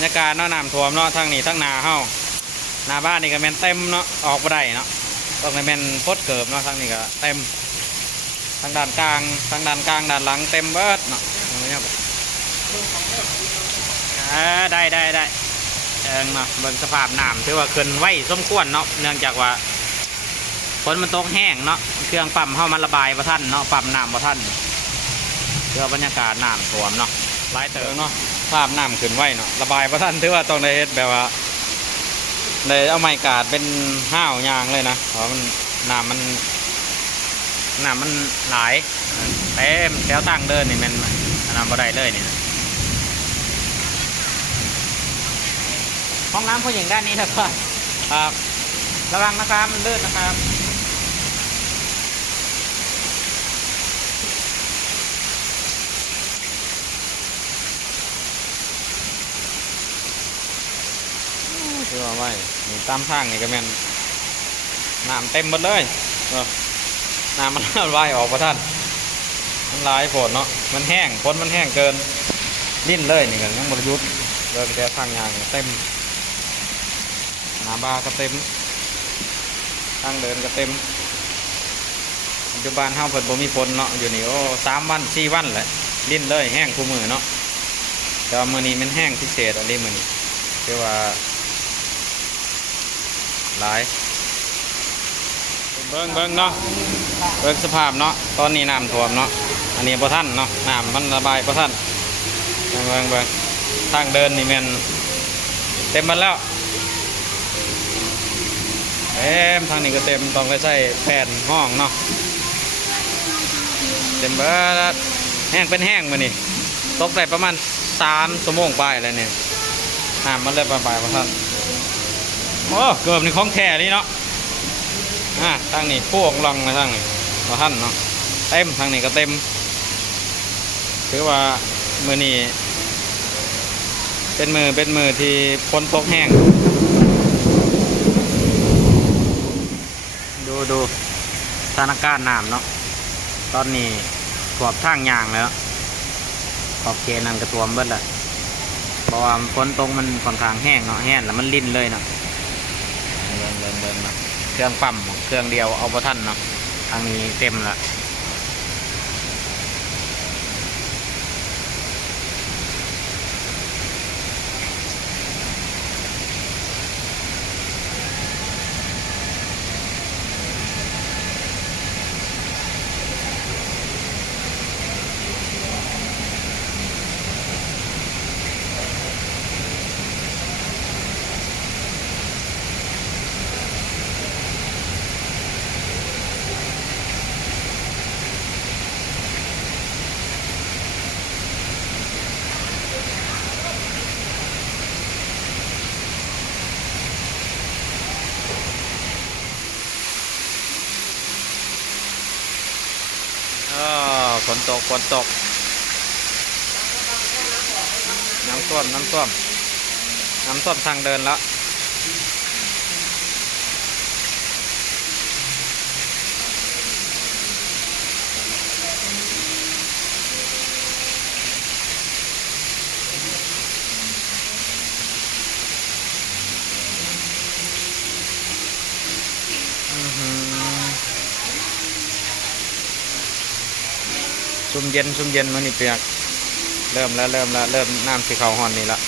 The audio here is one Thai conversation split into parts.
รรยากาศเนาะน้ำท่วมเนาะทั้งนี้ทั้งนาเฮาหน้าบ้านนี่ก็แม่นเต็มเนาะออกบ่ได้เนาะต้องแม่นพดเกิบเนาะทั้งนี้ก็เต็มทั้งด้านกลางทั้งด้านกลางด้านหลังเต็มเบิดเนาะได้เนาะเบิ่งสภาพน้ำถือว่าขึ้นไวสมควรเนาะเนื่องจากว่าฝนมันตกแห้งเนาะเครื่องปั๊มเข้ามันระบายบ่ทันเนาะปั๊มน้ำบ่ทันเพื่อบรรยากาศน้ำท่วมเนาะหลายเติมเนาะภาพน้ำขึ้นไวเนาะระบายบ่ทันถือว่าต้องได้เฮ็ดแบบว่าได้เอาไม้กาดเป็นห้าวยางเลยนะเพราะมันน้ำมันหลายเต็มแถวทางเดินนี่มันน้ำบ่ได้เลยนี่นะห้องน้ำผู้หญิงด้านนี้นะครับระวังนะครับมันลื่นนะครับเชื่อไว้นี่ตามทางนี่ก็แม่นน้ำเต็มหมดเลยน้ำมันไหลออกประท่านมันไหลฝนเนาะมันแห้งฝนมันแห้งเกินดิ้นเลยนี่กันยังบริยุทธ์เลยไปแต่ทางยางเต็มน้ำบาก็เต็มทางเดินก็เต็มปัจจุบันห้าเพิ่นบ่มีฝนเนาะอยู่นี่โอ้3 วัน4 วันแหละดิ้นเลยแห้งคู่มือเนาะแต่มื้อนี้มันแห้งพิเศษอันนี้มื้อนี้คือว่าหลายเบิ่งเนาะเบิ่งสภาพเนาะตอนนี้น้ำท่วมเนาะอันนี้บ่ทันเนาะน้ำมันระบายบ่ทันเบิ่งทางเดินนี่แม่นเต็มหมดแล้วทางนี้ก็เต็มต้องไปใช้แผ่นห้องเนาะเต็มเบิดแห้งเป็นแห้งมื้อนี้ตกได้ประมาณ3 ชั่วโมงไปแล้วเนี่ยน้ำมันเลยไปบ่ทันโอ้เกือบนี่ของแท้นี่เนาะทางนี้พวกลองมาทางนี้มาท่านเนาะเต็มทางนี้ก็เต็มถือว่ามือนี้เป็นมือที่ฝนตกแห้งดูสถานการณ์น้ำเนาะตอนนี้ท่วมทางยางแล้วขอบเขตนั่นก็ท่วมเบิดแหละเพราะว่าฝนตกมันค่อนข้างแห้งเนาะแห้งแล้วมันลิ่นเลยเนาะเดินเนาะเครื่องปั๊มเครื่องเดียวเอาบ่ทันเนาะทางนี้เต็มละฝนตกน้ำท่วมทางเดินแล้วซุ่มเย็นมันนี่เปียกเริ่มน้ำสีขาวห่อนนี่ละ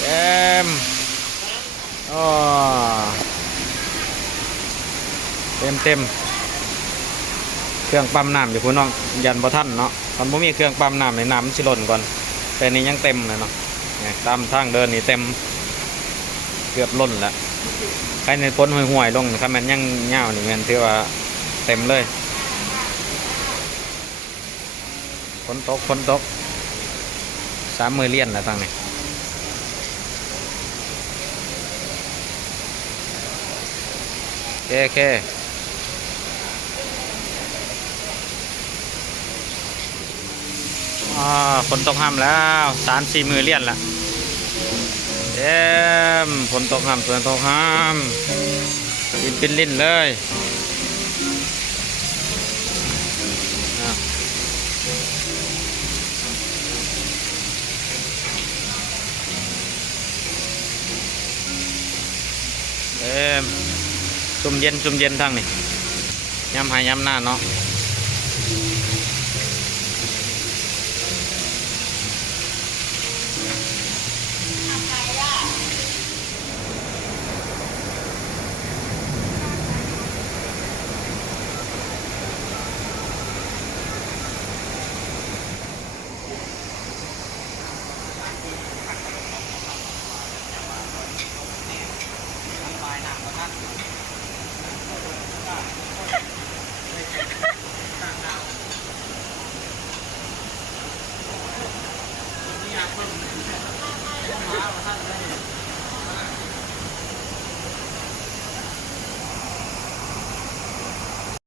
เต็มเครื่องปั๊มน้ำอยู่พุ่นน้องยันบ่ทันเนาะตอนผมมีเครื่องปั๊มน้ำในน้ำมันสิหล่นก่อนแต่นี้ยังเต็มเลยเนาะตามทางเดินนี่เต็มเกือบล้นแล้วใครในพ้นห่วยลงนะครับมันยังเงานี่มันถือว่าเต็มเลยฝนตก3 มื้อเลี่ยนแล้วทางนี้โอเคฝนตกห้ามแล้ว3-4 มื้อเลี่ยนละฝนตกห้ามเป็นลิ้นเลย ซุ่มเย็นทางนี่ย้ำหายย้ำหน้าเนาะ